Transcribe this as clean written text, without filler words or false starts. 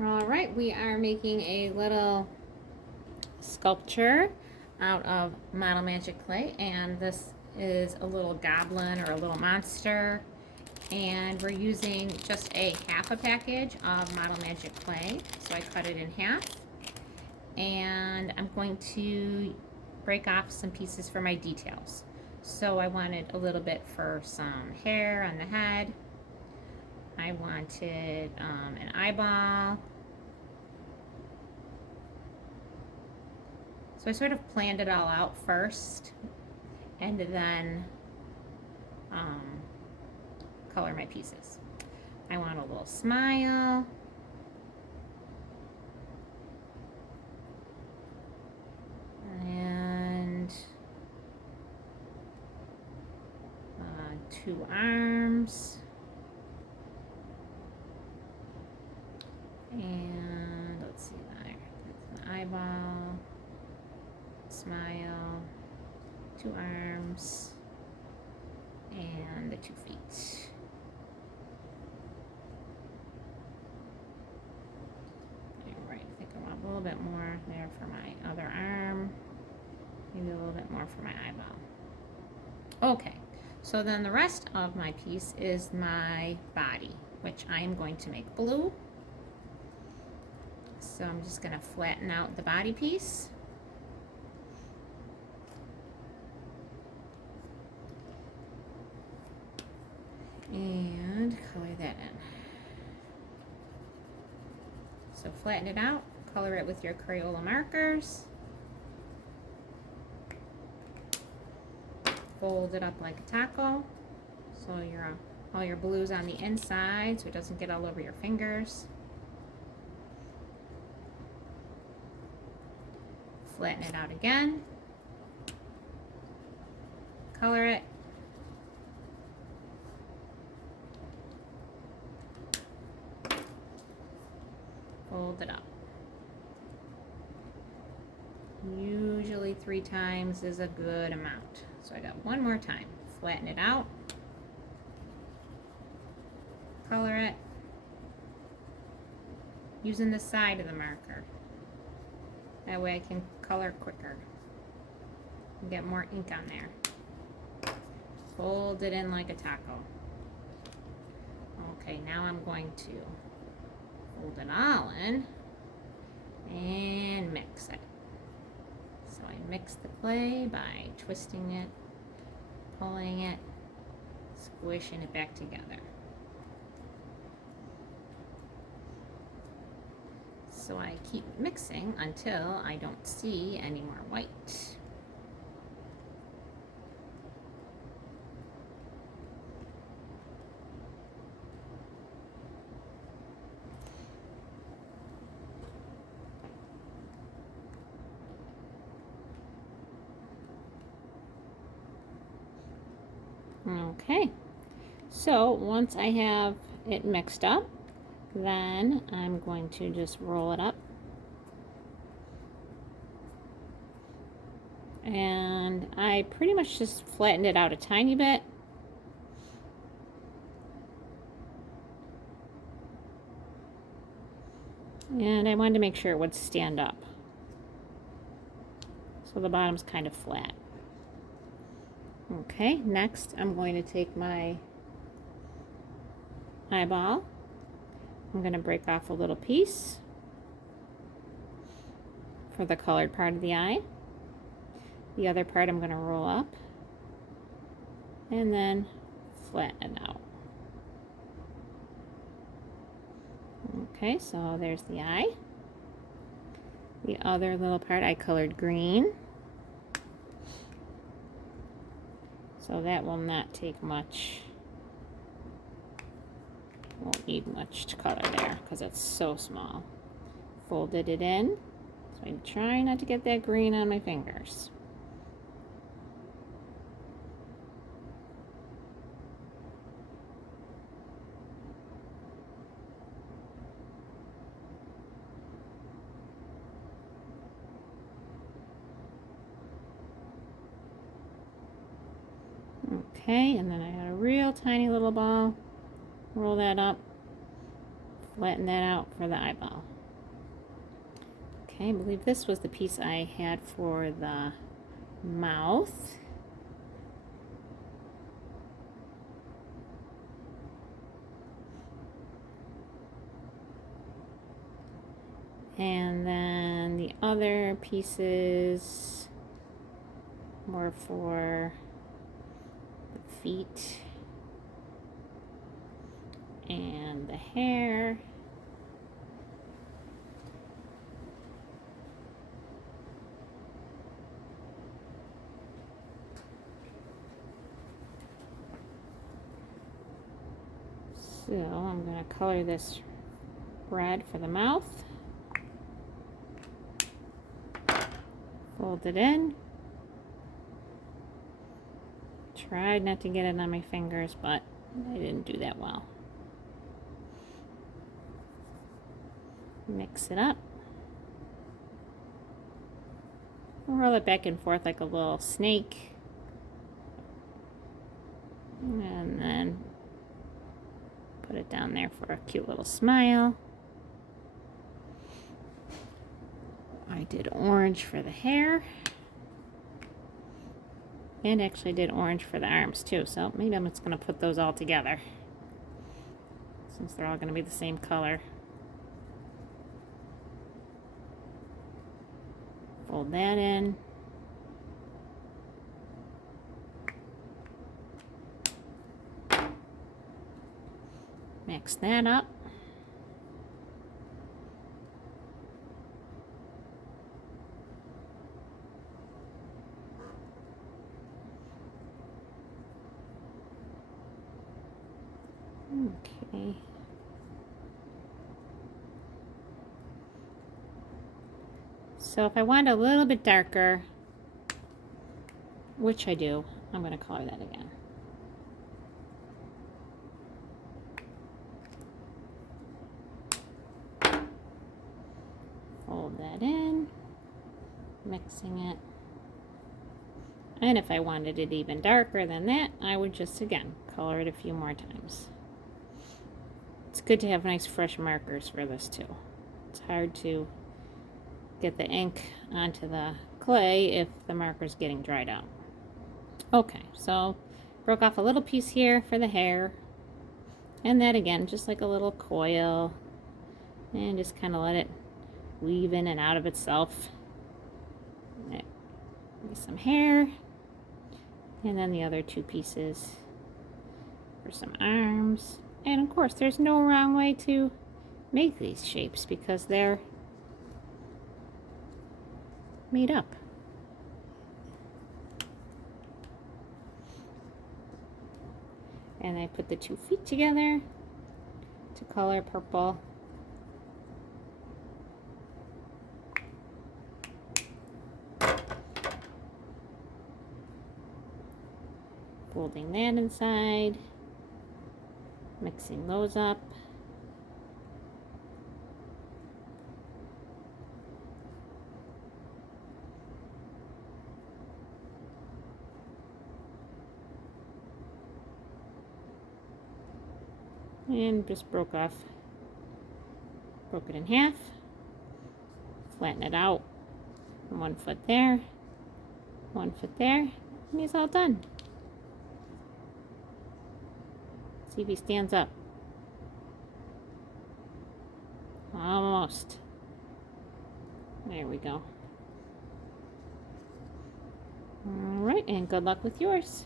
All right, we are making a little sculpture out of Model Magic clay, and this is a little goblin or a little monster, and we're using just a half a package of Model Magic clay. So I cut it in half, and I'm going to break off some pieces for my details. So I wanted a little bit for some hair on the head. I wanted an eyeball. So I sort of planned it all out first and then color my pieces. I want a little smile. And 2 arms. And let's see there. That's an eyeball. Smile. 2 arms. And the 2 feet. Alright, I think I want a little bit more there for my other arm. Maybe a little bit more for my eyeball. Okay, so then the rest of my piece is my body, which I am going to make blue. So I'm just going to flatten out the body piece. And color that in. So flatten it out, color it with your Crayola markers. Fold it up like a taco. So all your blue's on the inside so it doesn't get all over your fingers. Flatten it out again. Color it. Fold it up. Usually 3 times is a good amount. So I got one more time. Flatten it out. Color it. Using the side of the marker. That way I can color quicker. And get more ink on there. Fold it in like a taco. Okay, now I'm going to fold it all in and mix it. So I mix the clay by twisting it, pulling it, squishing it back together. So I keep mixing until I don't see any more white. Okay, so once I have it mixed up, then I'm going to just roll it up. And I pretty much just flattened it out a tiny bit. And I wanted to make sure it would stand up. So the bottom's kind of flat. Okay, next I'm going to take my eyeball. I'm going to break off a little piece for the colored part of the eye. The other part I'm going to roll up and then flatten it out. Okay, so there's the eye. The other little part I colored green. So that will not take much. Won't need much to color there because it's so small. Folded it in. So I'm trying not to get that green on my fingers. Okay, and then I got a real tiny little ball. Roll that up, Flatten that out for the eyeball. Okay, I believe this was the piece I had for the mouth. And then the other pieces were for the feet and the hair. So I'm going to color this red for the mouth. Fold it in. Tried not to get it on my fingers, but I didn't do that well. Mix it up. Roll it back and forth like a little snake. And then put it down there for a cute little smile. I did orange for the hair. And actually did orange for the arms too. So maybe I'm just going to put those all together, since they're all going to be the same color. Fold that in. Mix that up. Okay. So if I want a little bit darker, which I do, I'm going to color that again. Fold that in, mixing it. And if I wanted it even darker than that, I would just, again, color it a few more times. It's good to have nice fresh markers for this too. It's hard to get the ink onto the clay if the marker's getting dried out. Okay, so broke off a little piece here for the hair. And that again, just like a little coil. And just kind of let it weave in and out of itself. Maybe some hair. And then the other two pieces for some arms. And of course, there's no wrong way to make these shapes because they're made up. And I put the 2 feet together to color purple. Folding that inside, mixing those up. And just broke it in half, flatten it out, 1 foot there, 1 foot there, and he's all done. See if he stands up. Almost. There we go. All right, and good luck with yours.